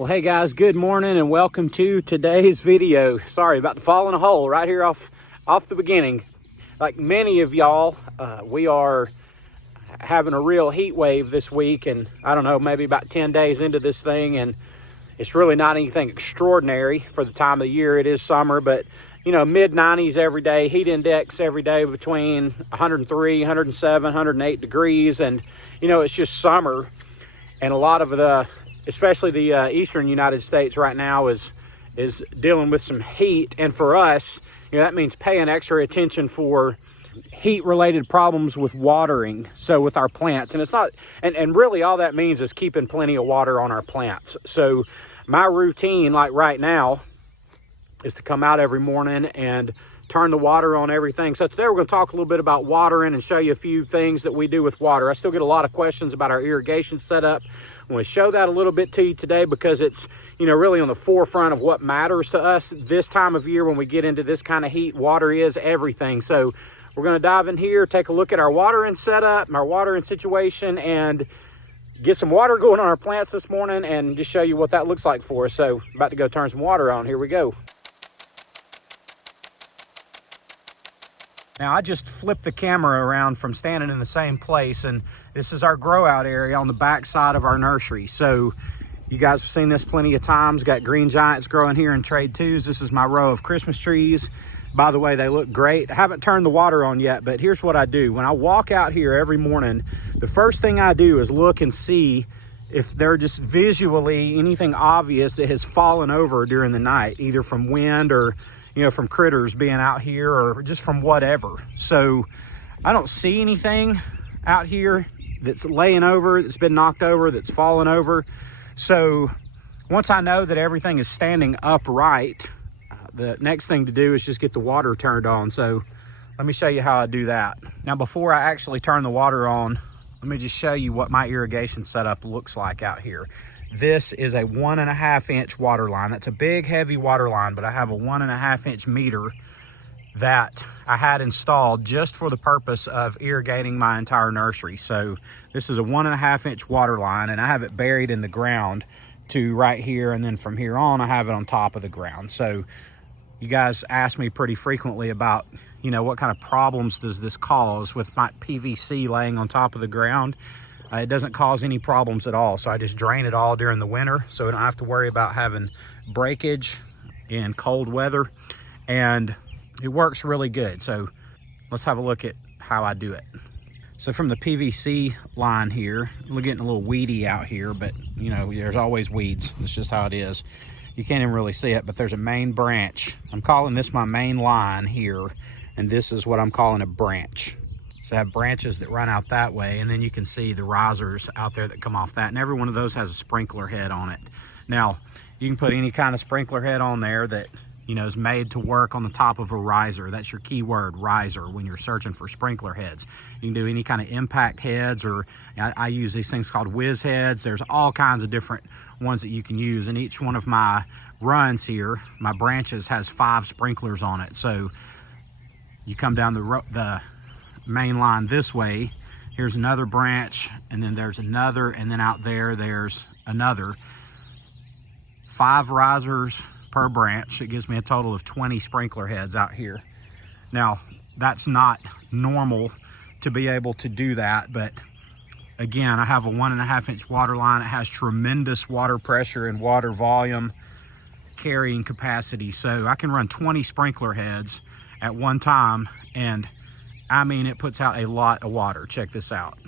Well, hey guys, good morning and welcome to today's video. Sorry about to fall in a hole right here off the beginning. Like many of y'all, we are having a real heat wave this week, and I don't know, maybe about 10 days into this thing, and it's really not anything extraordinary for the time of the year. It is summer, but you know, mid 90s every day, heat index every day between 103, 107, 108 degrees, and you know, it's just summer. And a lot of the, especially the eastern United States right now is dealing with some heat. And for us, you know, that means paying extra attention for heat related problems with watering. So with our plants, and it's not, and really all that means is keeping plenty of water on our plants. So my routine, like right now, is to come out every morning and turn the water on everything. So today we're going to talk a little bit about watering and show you a few things that we do with water. I still get a lot of questions about our irrigation setup. I'm going to show that a little bit to you today because it's, you know, really on the forefront of what matters to us this time of year when we get into this kind of heat. Water is everything. So we're going to dive in here, take a look at our watering setup, our watering situation, and get some water going on our plants this morning and just show you what that looks like for us. So about to go turn some water on. Here we go. Now I just flipped the camera around from standing in the same place, and this is our grow out area on the back side of our nursery. So you guys have seen this plenty of times. Got green giants growing here in trade twos. This is my row of Christmas trees. By the way, they look great. I haven't turned the water on yet, but here's what I do. When I walk out here every morning, the first thing I do is look and see if they're just visually anything obvious that has fallen over during the night, either from wind or, you know, from critters being out here or just from whatever. So I don't see anything out here that's laying over, that's been knocked over, that's fallen over. So once I know that everything is standing upright, the next thing to do is just get the water turned on. So let me show you how I do that. Now, before I actually turn the water on, let me just show you what my irrigation setup looks like out here. This is a 1.5 inch water line. That's a big, heavy water line, but I have a 1.5 inch meter that I had installed just for the purpose of irrigating my entire nursery. So this is a 1.5 inch water line, and I have it buried in the ground to right here. And then from here on, I have it on top of the ground. So you guys ask me pretty frequently about, you know, what kind of problems does this cause with my PVC laying on top of the ground? It doesn't cause any problems at all. So I just drain it all during the winter, so I don't have to worry about having breakage in cold weather, and it works really good. So let's have a look at how I do it. So from the PVC line here, we're getting a little weedy out here, but you know, there's always weeds. That's just how it is. You can't even really see it, but there's a main branch. I'm calling this my main line here, and this is what I'm calling a branch. So I have branches that run out that way, and then you can see the risers out there that come off that, and every one of those has a sprinkler head on it. Now, you can put any kind of sprinkler head on there that, you know, is made to work on the top of a riser. That's your key word, riser, when you're searching for sprinkler heads. You can do any kind of impact heads, or I use these things called whiz heads. There's all kinds of different ones that you can use, and each one of my runs here, my branches, has 5 sprinklers on it. So you come down the main line this way, here's another branch, and then there's another, and then out there there's another. 5 risers per branch. It gives me a total of 20 sprinkler heads out here. Now, that's not normal to be able to do that, but again, I have a 1.5 inch water line. It has tremendous water pressure and water volume carrying capacity, so I can run 20 sprinkler heads at one time, and I mean, it puts out a lot of water. Check this out.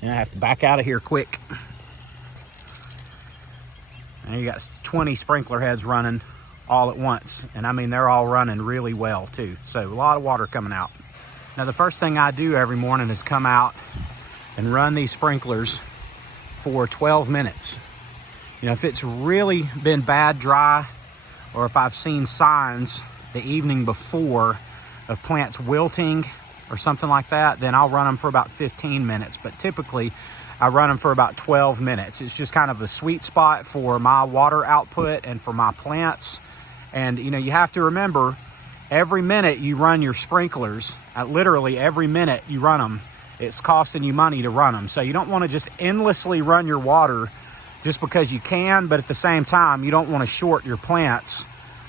And I have to back out of here quick. And you got 20 sprinkler heads running all at once. And I mean, they're all running really well too. So a lot of water coming out. Now, the first thing I do every morning is come out and run these sprinklers for 12 minutes. You know, if it's really been bad dry, or if I've seen signs the evening before of plants wilting or something like that, then I'll run them for about 15 minutes. But typically I run them for about 12 minutes. It's just kind of the sweet spot for my water output and for my plants. And you know, you have to remember, every minute you run your sprinklers, literally every minute you run them, it's costing you money to run them. So you don't want to just endlessly run your water just because you can, but at the same time, you don't want to short your plants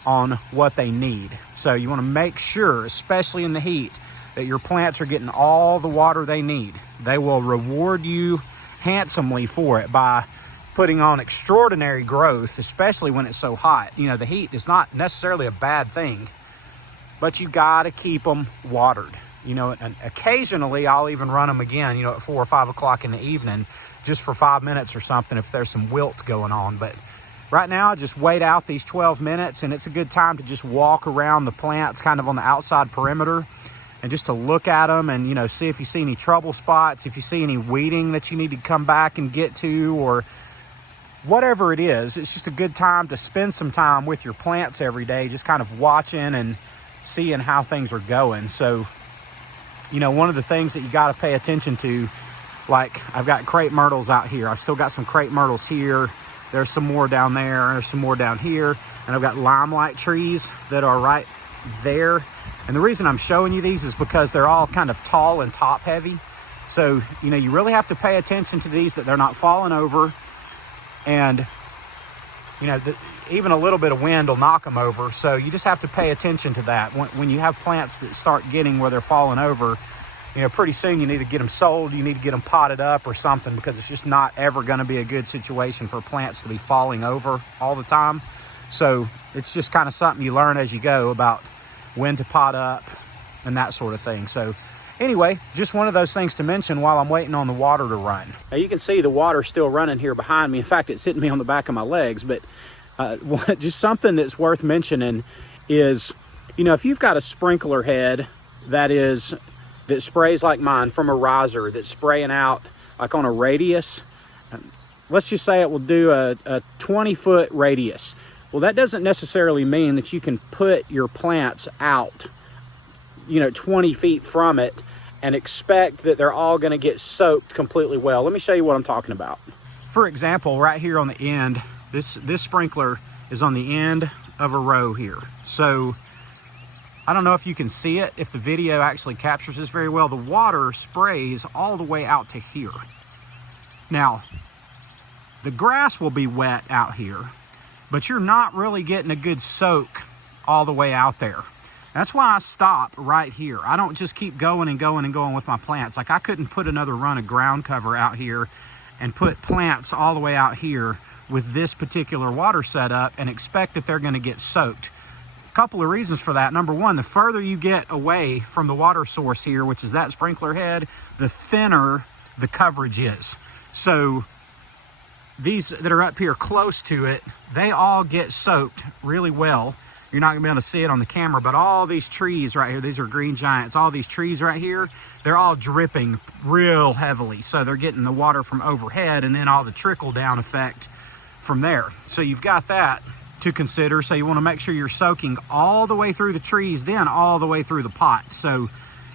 on what they need. So you want to make sure, especially in the heat, that your plants are getting all the water they need. They will reward you handsomely for it by putting on extraordinary growth, especially when it's so hot. You know, the heat is not necessarily a bad thing, but you got to keep them watered. You know, and occasionally I'll even run them again, you know, at 4 or 5 o'clock in the evening, just for 5 minutes or something if there's some wilt going on. But right now, I just wait out these 12 minutes, and it's a good time to just walk around the plants kind of on the outside perimeter and just to look at them and, you know, see if you see any trouble spots, if you see any weeding that you need to come back and get to, or whatever it is. It's just a good time to spend some time with your plants every day, just kind of watching and seeing how things are going. So, you know, one of the things that you got to pay attention to, like I've got crepe myrtles out here. I've still got some crepe myrtles here. There's some more down there. There's some more down here. And I've got limelight trees that are right there. And the reason I'm showing you these is because they're all kind of tall and top heavy. So, you know, you really have to pay attention to these, that they're not falling over. And, you know, even a little bit of wind will knock them over. So you just have to pay attention to that. When you have plants that start getting where they're falling over, you know, pretty soon you need to get them sold. You need to get them potted up or something, because it's just not ever going to be a good situation for plants to be falling over all the time. So it's just kind of something you learn as you go about when to pot up and that sort of thing. So anyway, just one of those things to mention while I'm waiting on the water to run. Now you can see the water still running here behind me. In fact, it's hitting me on the back of my legs. But just something that's worth mentioning is, you know, if you've got a sprinkler head that sprays like mine from a riser, that's spraying out like on a radius, let's just say it will do a 20-foot radius. Well, that doesn't necessarily mean that you can put your plants out, you know, 20 feet from it and expect that they're all going to get soaked completely well. Let me show you what I'm talking about. For example, right here on the end, this sprinkler is on the end of a row here. So I don't know if you can see it, if the video actually captures this very well. The water sprays all the way out to here. Now, the grass will be wet out here, but you're not really getting a good soak all the way out there. That's why I stop right here. I don't just keep going and going and going with my plants. Like, I couldn't put another run of ground cover out here and put plants all the way out here with this particular water setup and expect that they're going to get soaked. A couple of reasons for that. Number one, the further you get away from the water source here, which is that sprinkler head, the thinner the coverage is. So these that are up here close to it, they all get soaked really well. You're not gonna be able to see it on the camera, but all these trees right here, these are green giants, all these trees right here, they're all dripping real heavily. So they're getting the water from overhead and then all the trickle down effect from there. So you've got that to consider. So you wanna make sure you're soaking all the way through the trees, then all the way through the pot. So,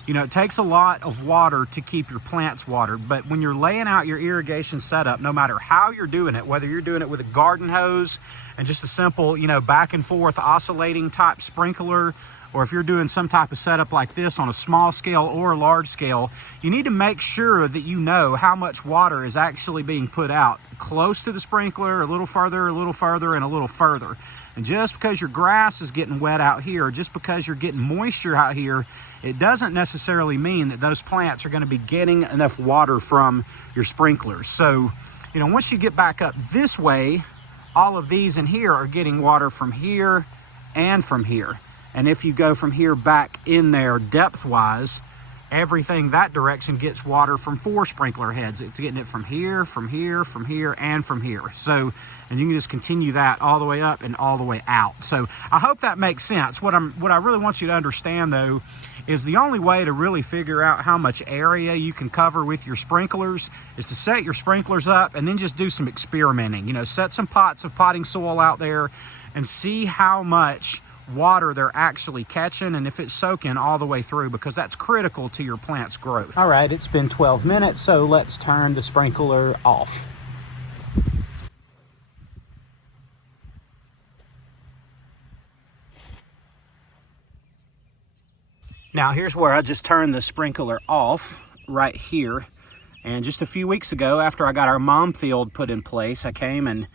you know, it takes a lot of water to keep your plants watered, but when you're laying out your irrigation setup, no matter how you're doing it, whether you're doing it with a garden hose and just a simple, you know, back and forth oscillating type sprinkler, or if you're doing some type of setup like this on a small scale or a large scale, you need to make sure that you know how much water is actually being put out close to the sprinkler, a little further, and a little further. And just because your grass is getting wet out here, just because you're getting moisture out here, it doesn't necessarily mean that those plants are going to be getting enough water from your sprinklers. So, you know, once you get back up this way, all of these in here are getting water from here and from here. And if you go from here back in there depth-wise, everything that direction gets water from 4 sprinkler heads. It's getting it from here, from here, from here, and from here. So, and you can just continue that all the way up and all the way out. So I hope that makes sense. What I really want you to understand, though, is the only way to really figure out how much area you can cover with your sprinklers is to set your sprinklers up and then just do some experimenting. You know, set some pots of potting soil out there and see how much water they're actually catching and if it's soaking all the way through, because that's critical to your plant's growth. All right, it's been 12 minutes, so let's turn the sprinkler off. Now here's where I just turned the sprinkler off right here, And just a few weeks ago, after I got our mom field put in place, I came and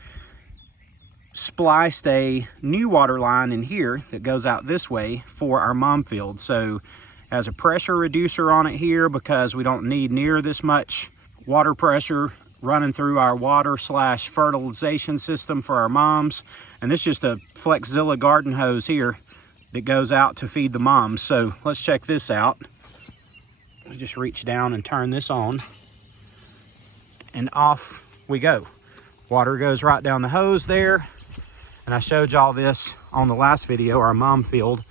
spliced a new water line in here that goes out this way for our mom field. So it has a pressure reducer on it here because we don't need near this much water pressure running through our water / fertilization system for our moms. And this is just a Flexzilla garden hose here that goes out to feed the moms. So let's check this out. I just reach down and turn this on, and off we go. Water goes right down the hose there. And I showed y'all this on the last video, our mom field,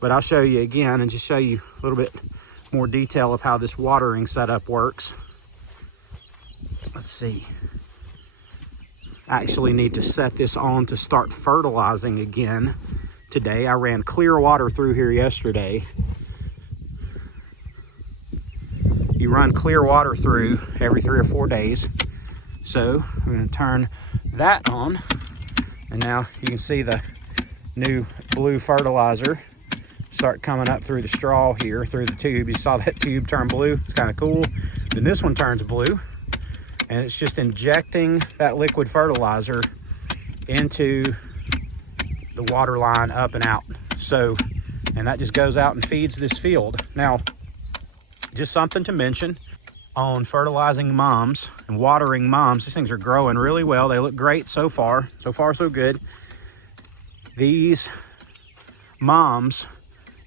but I'll show you again and just show you a little bit more detail of how this watering setup works. Let's see. I actually need to set this on to start fertilizing again today. I ran clear water through here yesterday. You run clear water through every 3 or 4 days. So I'm going to turn that on. And now you can see the new blue fertilizer start coming up through the straw here, through the tube. You saw that tube turn blue. It's kind of cool. Then this one turns blue, and it's just injecting that liquid fertilizer into the water line up and out. So, and that just goes out and feeds this field. Now, just something to mention on fertilizing moms and watering moms. These things are growing really well. They look great so far. So far, so good. These moms,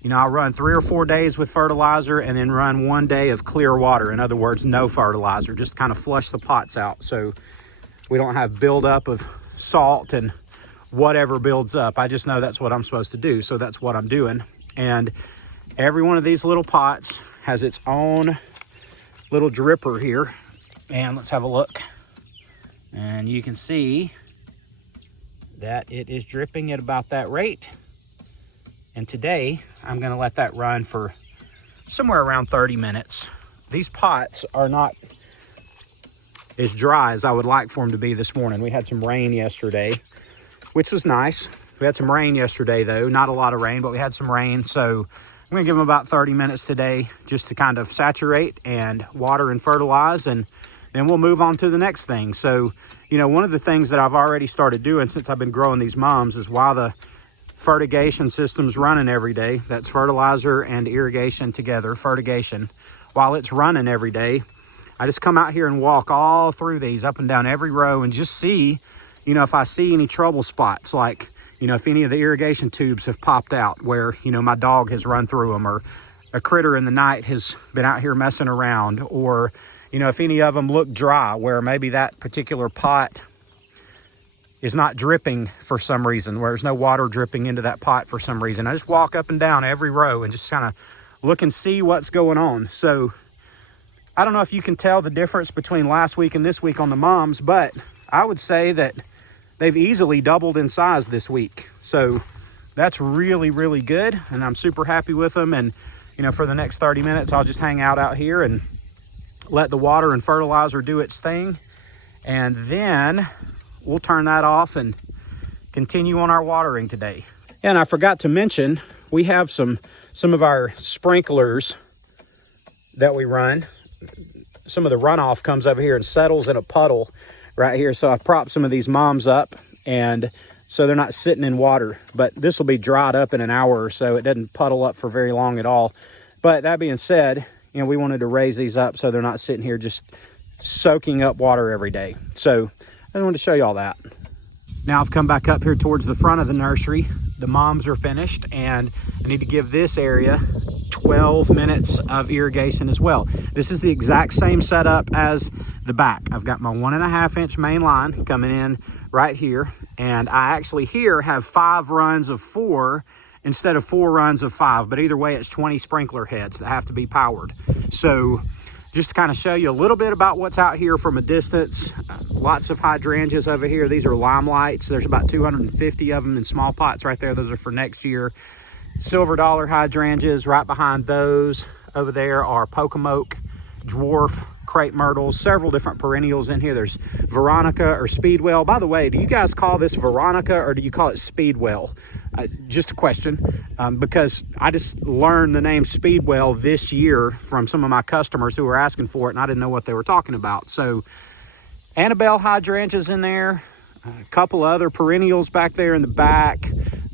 you know, I'll run 3 or 4 days with fertilizer and then run 1 day of clear water. In other words, no fertilizer, just kind of flush the pots out so we don't have buildup of salt and whatever builds up. I just know that's what I'm supposed to do, so that's what I'm doing. And every one of these little pots has its own little dripper here, and let's have a look. And you can see that it is dripping at about that rate. And today I'm going to let that run for somewhere around 30 minutes. These pots are not as dry as I would like for them to be this morning. We had some rain yesterday, which was nice. We had some rain yesterday though, not a lot of rain, but we had some rain. So I'm gonna give them about 30 minutes today just to kind of saturate and water and fertilize, and then we'll move on to the next thing. So, you know, one of the things that I've already started doing since I've been growing these moms is while the fertigation system's running every day, that's fertilizer and irrigation together, fertigation, while it's running every day, I just come out here and walk all through these up and down every row and just see, you know, if I see any trouble spots, like, you know, if any of the irrigation tubes have popped out where, you know, my dog has run through them, or a critter in the night has been out here messing around, or, you know, if any of them look dry where maybe that particular pot is not dripping for some reason, where there's no water dripping into that pot for some reason. I just walk up and down every row and just kind of look and see what's going on. So I don't know if you can tell the difference between last week and this week on the moms, but I would say that they've easily doubled in size this week. So that's really, really good. And I'm super happy with them. And, you know, for the next 30 minutes, I'll just hang out here and let the water and fertilizer do its thing. And then we'll turn that off and continue on our watering today. And I forgot to mention, we have some of our sprinklers that we run. Some of the runoff comes over here and settles in a puddle right here. So I've propped some of these moms up, and so they're not sitting in water, but this will be dried up in an hour or so. It doesn't puddle up for very long at all. But that being said, you know, we wanted to raise these up so they're not sitting here just soaking up water every day. So I wanted to show you all that. Now I've come back up here towards the front of the nursery. The moms are finished, and I need to give this area 12 minutes of irrigation as well. This is the exact same setup as the back. I've got my 1.5 inch main line coming in right here, and I actually here have 5 runs of 4 instead of 4 runs of 5, but either way it's 20 sprinkler heads that have to be powered. So just to kind of show you a little bit about what's out here from a distance, lots of hydrangeas over here. These are limelights. There's about 250 of them in small pots right there. Those are for next year. Silver dollar hydrangeas. Right behind those over there are Pocomoke, dwarf, crepe myrtles, several different perennials in here. There's Veronica or Speedwell. By the way, do you guys call this Veronica or do you call it Speedwell? Just a question, because I just learned the name Speedwell this year from some of my customers who were asking for it, and I didn't know what they were talking about. So Annabelle hydrangeas in there, a couple other perennials back there in the back,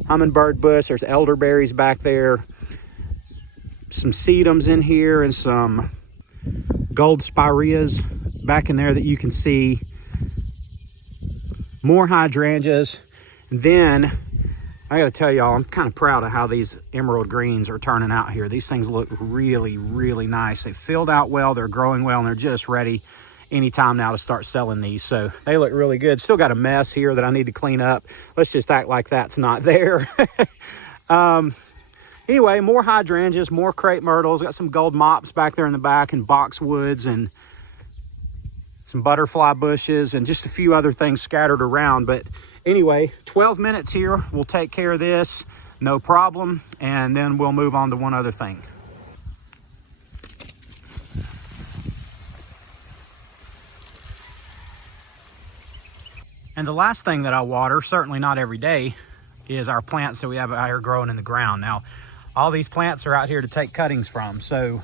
hummingbird bush, there's elderberries back there, some sedums in here, and some gold spireas back in there that you can see. More hydrangeas. And then I gotta tell y'all, I'm kind of proud of how these emerald greens are turning out here. These things look really, really nice. They filled out well, they're growing well, and they're just ready anytime now to start selling these. So they look really good. Still got a mess here that I need to clean up. Let's just act like that's not there. Anyway, more hydrangeas, more crepe myrtles. Got some gold mops back there in the back, and boxwoods, and some butterfly bushes, and just a few other things scattered around. But anyway, 12 minutes here. We'll take care of this, no problem. And then we'll move on to one other thing. And the last thing that I water, certainly not every day, is our plants that we have out here growing in the ground. Now, all these plants are out here to take cuttings from. So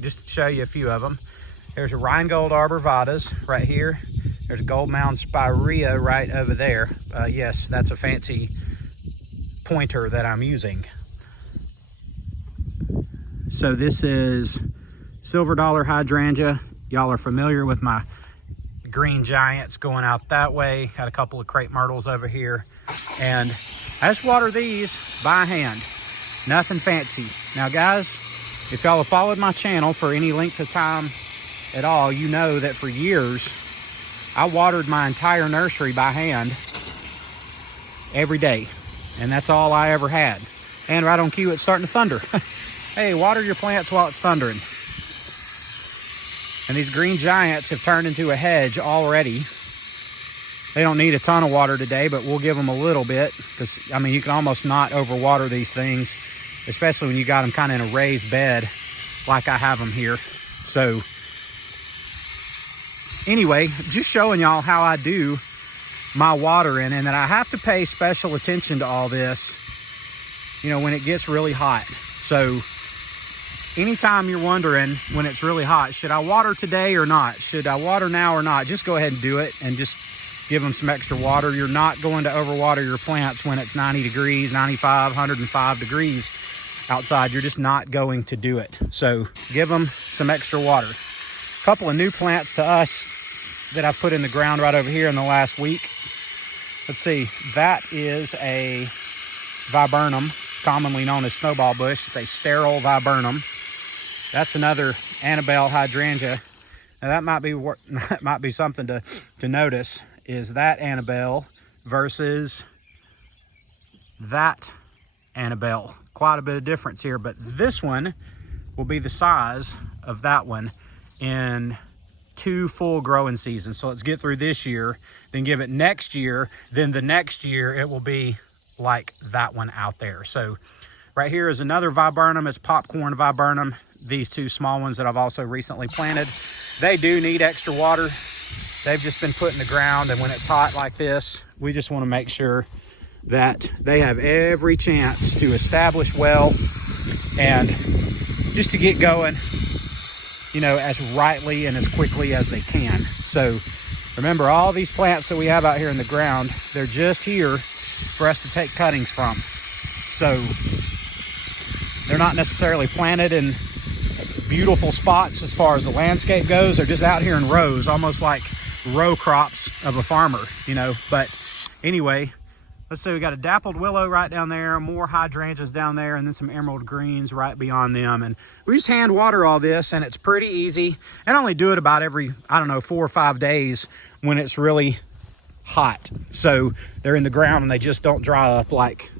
just to show you a few of them, there's a Rheingold arborvitae right here. There's a gold mound spirea right over there. Yes, that's a fancy pointer that I'm using. So this is silver dollar hydrangea. Y'all are familiar with my green giants going out that way. Got a couple of crepe myrtles over here. And I just water these by hand. Nothing fancy. Now guys, if y'all have followed my channel for any length of time at all, you know that for years I watered my entire nursery by hand every day, and that's all I ever had. And right on cue, it's starting to thunder. Hey, water your plants while it's thundering. And these green giants have turned into a hedge already. They don't need a ton of water today, but we'll give them a little bit, because I mean, you can almost not overwater these things, especially when you got them kind of in a raised bed like I have them here. So anyway, just showing y'all how I do my watering, and that I have to pay special attention to all this, you know, when it gets really hot. So anytime you're wondering when it's really hot, should I water today or not? Should I water now or not? Just go ahead and do it and just give them some extra water. You're not going to overwater your plants when it's 90 degrees, 95, 105 degrees outside. You're just not going to do it. So give them some extra water. A couple of new plants to us that I've put in the ground right over here in the last week. Let's see, that is a viburnum, commonly known as snowball bush. It's a sterile viburnum. That's another Annabelle hydrangea. Now that might be something to notice, is that Annabelle versus that Annabelle. Quite a bit of difference here, but this one will be the size of that one in 2 full growing seasons. So let's get through this year, then give it next year, then the next year it will be like that one out there. So right here is another viburnum. It's popcorn viburnum. These 2 small ones that I've also recently planted, they do need extra water. They've just been put in the ground, and when it's hot like this, we just want to make sure that they have every chance to establish well and just to get going, you know, as rightly and as quickly as they can. So remember, all these plants that we have out here in the ground, they're just here for us to take cuttings from. So they're not necessarily planted in beautiful spots as far as the landscape goes. They're just out here in rows, almost like row crops of a farmer, you know. But anyway, let's see, we got a dappled willow right down there, more hydrangeas down there, and then some emerald greens right beyond them. And we just hand water all this, and it's pretty easy. And only do it about every, I don't know, 4 or 5 days when it's really hot. So they're in the ground and they just don't dry up like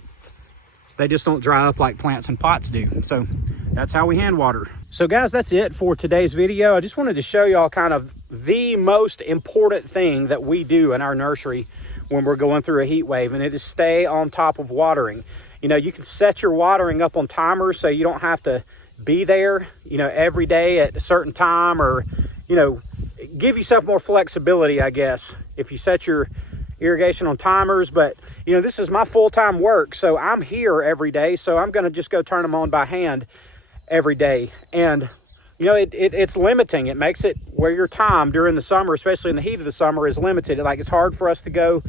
plants in pots do. So that's how we hand water. So guys, that's it for today's video. I just wanted to show y'all kind of the most important thing that we do in our nursery when we're going through a heat wave, and it is stay on top of watering. You know, you can set your watering up on timers so you don't have to be there, you know, every day at a certain time, or, you know, give yourself more flexibility, I guess, if you set your irrigation on timers. But you know, this is my full-time work, so I'm here every day, so I'm going to just go turn them on by hand every day. And you know, it's limiting. It makes it where your time during the summer, especially in the heat of the summer, is limited. Like, it's hard for us to go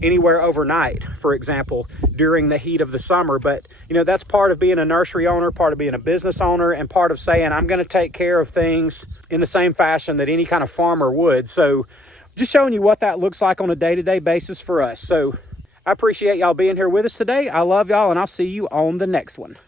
anywhere overnight, for example, during the heat of the summer. But you know, that's part of being a nursery owner, part of being a business owner, and part of saying I'm going to take care of things in the same fashion that any kind of farmer would. So just showing you what that looks like on a day-to-day basis for us. So I appreciate y'all being here with us today. I love y'all, and I'll see you on the next one.